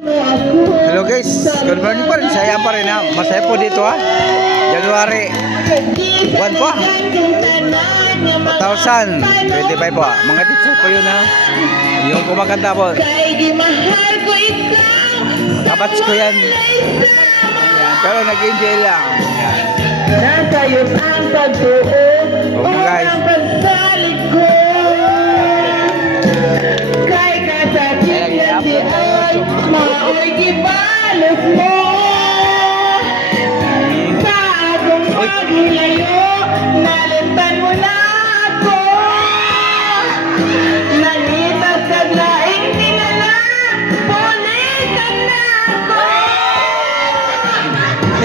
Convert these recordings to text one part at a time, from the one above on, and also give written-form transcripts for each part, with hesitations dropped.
Hello guys, good morning pa rin. Saya pa rin ha. Masaya po dito ha. January 1 po. 2025 po. Mga teacher po yun ha. Yung kumakanta po. Kabats ko yan. Pero nag-enjoy lang. Nasa iyo ang pagtuon, guys. Kay kasakit na di ay mao'y gibalos mo. Sa akong paglayo, nalitan mo na ako. Nalitas sa laing tinala, pulitan na ako.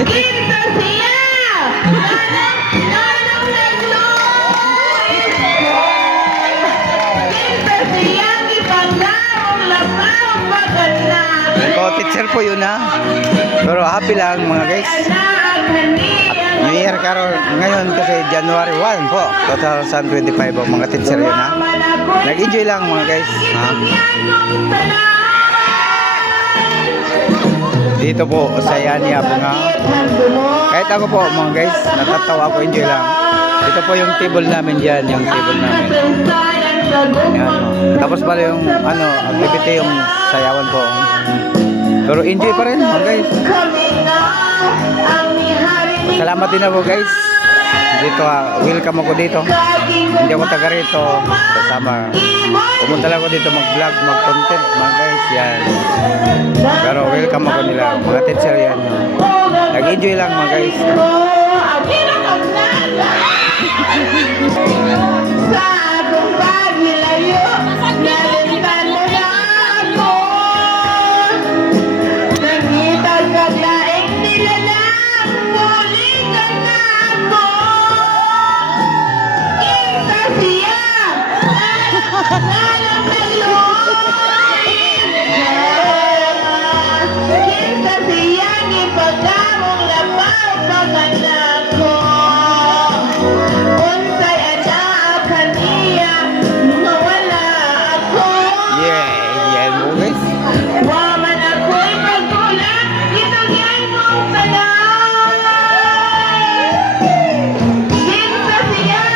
Kinsa siya, nanang nagloy. Kinsa siya, ipaglaong labaw pagkanak. Ito teacher po yun ha. Pero happy lang mga guys. New Year karon ngayon kasi January 1 po 2025 po mga teacher yun ha. Nag-enjoy lang mga guys ha. Dito po sa Yani Abunga. Kahit ako po mga guys, natatawa ako, enjoy lang. Ito po yung table namin dyan, yung table namin. Yan, tapos pala yung activity yung sayawan po. Pero enjoy pa rin mga guys. Salamat din ako guys. Dito welcome ako dito. Hindi ako taga rito. Kasama. Pumunta lang ako dito mag-vlog, mag-content mga guys. Yan. Pero welcome ako nila. Mga teacher yan. Nag-enjoy lang mga guys. Sa akong paglayo, nalitan mo na ako. Nangitag ka laing nilalang, pulitan na ako. Kinsa siya, nanang nagloy. Kinsa siya, ipaglamong labaw pagkanak ko. Unsay anak kaniya, mawala ako. Yeah, yan mo guys. Waman ako'y magkulang, itagyan mong talay. Kinsa siya,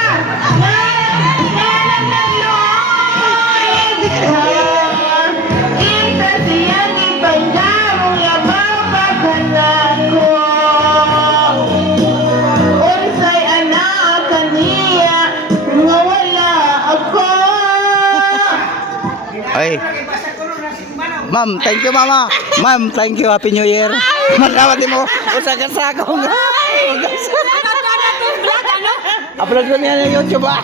nanang nagloy. Kinsa siya, ipaglamong labaw pagkanak ko. Unsay anak kaniya, mawala ako. Ay. Ma'am, thank you mama. Ma'am, thank you. Happy New Year. Magkawat mo. Usagan-saga ko nga. Upload ko niya ng YouTube ah.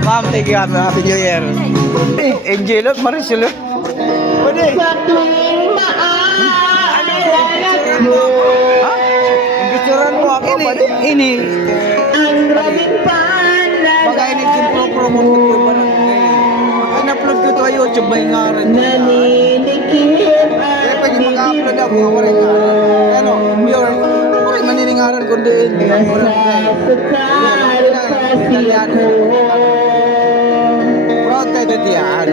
Ma'am, thank you. Happy New Year. Enjoy lot, Marisol. Pwede. Sa tuwing naaalala ko, Picturean mo ako. Pwede. Ini. ang grabing panlaga, Baka ini promote ko ba na. In-upload ko to YouTube may ngaran. naninikip Kaya pwede ang mag-upload ako. Waring ngaran. Ano? Pure. Waring maniningaran ko din. sukal kasi ako. Proud tayo dito yan.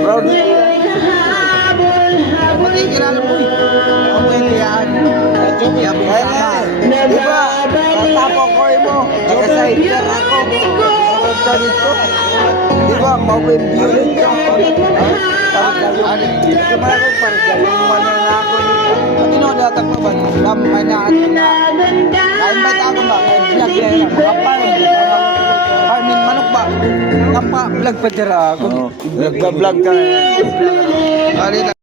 Proud. Ngayon habol-habol Magkikilala mo eh. Ako ito yan. Yan po sana. Diba? Tapo ko mo. Magkasaider ako. Sarap ka dito. Diba? Mauwin view nito. Paragaluan. Dito man ako. Paragaluan na ako dito. Pati no, datang mo ba? Lamay na ato na. Kahit ako ba? Vlog yan. Mga farming manok ba? Vlog pa dira ako. Vlog ka na yan.